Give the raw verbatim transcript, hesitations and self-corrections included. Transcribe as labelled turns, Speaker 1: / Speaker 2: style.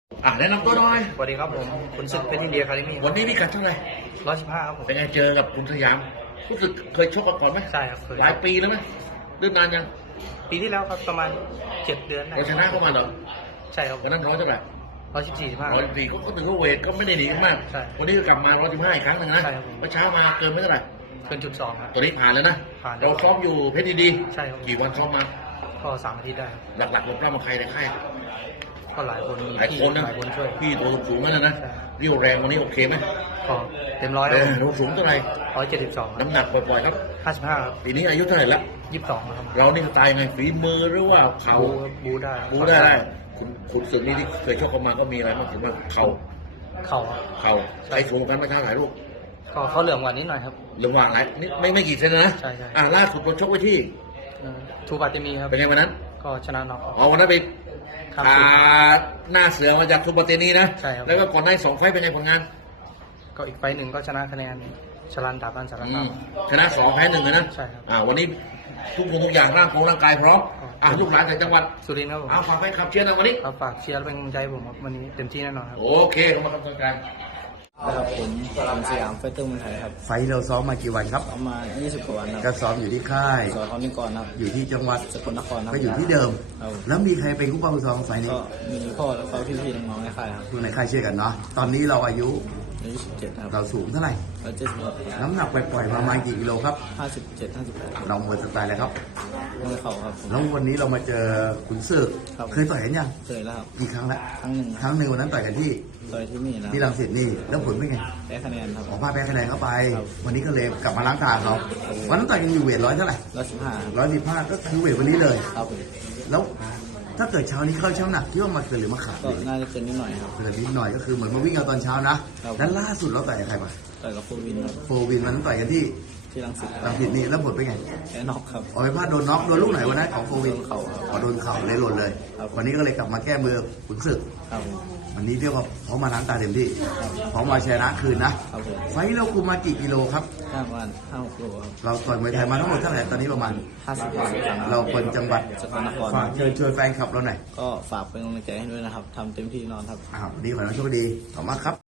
Speaker 1: อ่ะแนะนำตัวหน่อย
Speaker 2: สวัสดีครับผมคุณศึกเพชรยินดีคาเดมี่
Speaker 1: วันนี้พิกัดเท่าไหร่
Speaker 2: ร้อยสิบห้าครับผม
Speaker 1: เป็นไงเจอกับคุณสยามรู้สึกเคยชกมาก่อนไหม
Speaker 2: ใช่ครับเคย
Speaker 1: หลายปีแล้วไหมเรื่องนานยัง
Speaker 2: ปีที่แล้วครับประมาณเจ็ดเดือน
Speaker 1: เราชนะเข้ามาเหรอ
Speaker 2: ใช่ครับ
Speaker 1: วันนั้นร้อยเท่าไหร่
Speaker 2: ร้อยสิบสี่สิบห้า
Speaker 1: ร้อยสี่ก็ถือว่าเวทก็ไม่ได้หนีมาก
Speaker 2: ใช่
Speaker 1: วันนี้ก็กลับมาร้อยสิบห้าอีกครั้งหนึ่งนะ
Speaker 2: ใช่ครับ
Speaker 1: เมื่อเช้ามาเกินไม่เท่าไหร่
Speaker 2: เกินจุดสองครับ
Speaker 1: ตัวนี้ผ่านแล้วนะ
Speaker 2: ผ่าน
Speaker 1: เราซ้อมอยู่เพชรดี
Speaker 2: ใช่ครับ
Speaker 1: กี่วันซ้อมมา
Speaker 2: ก็สามอาทิตย์ได้
Speaker 1: หลักๆลงเล่ามาใครในค่าย
Speaker 2: ก็หลายคน
Speaker 1: หลายคนนะพี่ตัวสูงนั่นนะเรี่ยวแรงวันนี้โอเคไหม
Speaker 2: ก็เต็มร้อย
Speaker 1: เออสูงเท่าไหร่
Speaker 2: ร้อยเจ็ดสิบสอง
Speaker 1: น้ำหนักปล่อยๆครับ
Speaker 2: ห้าสิบห้าครับ
Speaker 1: ปีนี้อายุเท่าไหร่ละ
Speaker 2: ยี่สิบสองครับ
Speaker 1: เรานี่สไตล์ไงฝีมือหรือว่าเข่า
Speaker 2: บูได้
Speaker 1: บูได้ได้คุณคุณศึกนี้ที่เคยชกกันมาก็มีอะไรบ้างถึงว่าเข่า
Speaker 2: เข่า
Speaker 1: เข่าใช้สูงกันไม่ใช่หลายลูก
Speaker 2: ก็เขาเหลื่อมกว่านิดหน่อยครับ
Speaker 1: เหลื่อมกว่าหลายนิดไม่ไม่กี่เซนนะ
Speaker 2: ใช่ใช่
Speaker 1: อ่าล่าสุดเราชกไว้ที่
Speaker 2: ทูบาติมีครับ
Speaker 1: เป็นไงวันนั้น
Speaker 2: ก็ชนะน็อก
Speaker 1: อ๋อวันนั้นไปอ่าหน้าเสือมาจากทูบาตินีนะ
Speaker 2: ใช่ครับ
Speaker 1: แล้วก็ก่อนหน้าสองไฟเป็นไงผลงาน
Speaker 2: ก็อีกไฟหนึ่งก็ชนะคะแนนชลันดาบันสารคาม
Speaker 1: ชนะสองแพ้หนึ่งนะ
Speaker 2: ใช่ครับ
Speaker 1: อ่าวันนี้ทุกคนทุกอย่างร่างกายร่างกายพร้อมอ่าลูกหลานจากจังหวัด
Speaker 2: สุรินทร์ครับผม
Speaker 1: เอาฝากให้ขับเชียร์หน่อยวันนี้
Speaker 2: เอาฝากเชียร์และเป็นกำลังใจผมวันนี้เต็มที่แน่นอนครับ
Speaker 1: โอเคขอบคุณครับ
Speaker 3: ครับผมพลังสยามไฟเตอร์เมืองไทยครับ
Speaker 4: ไฟเราซ้อมมากี่วันครับ
Speaker 3: ประมาณยี่สิบกว่าวันครับ
Speaker 4: ก็ซ้อมอยู่ที่ค่าย
Speaker 3: สอนเขานี่ก่อนครับ
Speaker 4: อยู่ที่จังหวัด
Speaker 3: สกลนครครับ
Speaker 4: ก็อยู่ที่เดิม
Speaker 3: ครับ
Speaker 4: แล้วมีใครเป็นผู้ป้องกันซ้อมไฟนี้
Speaker 3: ก็มีพ่อและเขาพี่ๆน้องๆในค่ายครับ
Speaker 4: เพื่อนในค่ายช่วยกันเนาะตอนนี้เราอายุ
Speaker 3: อายุสิบเจ็ดครับ
Speaker 4: เราสูงเท่าไหร่
Speaker 3: ร้อยเจ็ดสิบ
Speaker 4: น้ำหนักปล่อยๆประมาณกี่กิโลครับ
Speaker 3: ห้าสิบเจ็ดห้าสิบแปด
Speaker 4: เราหมดสไตล์แล้วครับ
Speaker 3: มือเข่าครับ
Speaker 4: แล้ววันนี้เรามาเจอขุนศึกเคยต่อยกันยัง
Speaker 3: เคยแล้วครับ
Speaker 4: กี่ครั้งแล้ว
Speaker 3: ครั้งหนึ่ง
Speaker 4: ครั้งหนึ่งวันนั้นต่อยกันที่
Speaker 3: ต่อยที่นี่แล้ว
Speaker 4: ที่รังสิตนี่แล้วผลเป็นไง
Speaker 3: แพ้คะแนนครับ
Speaker 4: ออกมาแพ้คะแนนเข้าไปวันนี้ก็เลยกลับมาล้างตาเขาวันนั้นต่อยกันอยู่เวทร้อยเท่าไหร่
Speaker 3: ร้อยสิบห้า
Speaker 4: ร้อยสิบห้าก็คือเวทวันนี้เลย
Speaker 3: ครับ
Speaker 4: แล้วถ้าเกิดเช้านี้เข้าเช้าหนักที่ว่ามาเกินหรือมาขาด
Speaker 3: ก็น่าจะเกินนิดหน่อยครับ
Speaker 4: เกินนิดหน่อยก็คือเหมือนมาวิ่งเอาตอนเช้านะแล้วล่าสุดเราต่อยกับใครมา
Speaker 3: ต่อยกับโฟวินครับ
Speaker 4: โฟวินมันต่อยกันที่
Speaker 3: ที่รังสิต
Speaker 4: รังสิตนี่แล้วผลเป็นไง
Speaker 3: แพ้น็อกครับ
Speaker 4: ออกไปพลาดโดนน็อกโดนลูกไหนวันนั้นของโฟวิน
Speaker 3: เข่า
Speaker 4: อ๋อโดนเข่าเลยหล่นเลยวันนี้ก็เลยกลับมาแก้มือขุนศึกวันนี้เรียกว่าพร้อมมาล้างตาเต็มที่พร้อมมาชนะคืนนะไฟเราคุมมากี่กิโลครับ
Speaker 3: ประมาณห้าหกโลครับ
Speaker 4: เราต่อยมวยไทยมาทั้งหมดเท่าไหร่ตอนนี้ประมาณ
Speaker 3: ห้าสิบกว่า
Speaker 4: เราคนจังหวัด
Speaker 3: สกลนคร
Speaker 4: ฝากเชิญชวนแฟนคลับเราหน่อย
Speaker 3: ก็ฝากเป็นกำลังใจให้ด้วยนะครับทำเต็มที่นอนครับ
Speaker 4: อ้าววันนี้ขอให้โชคดีขอบคุณมากครับ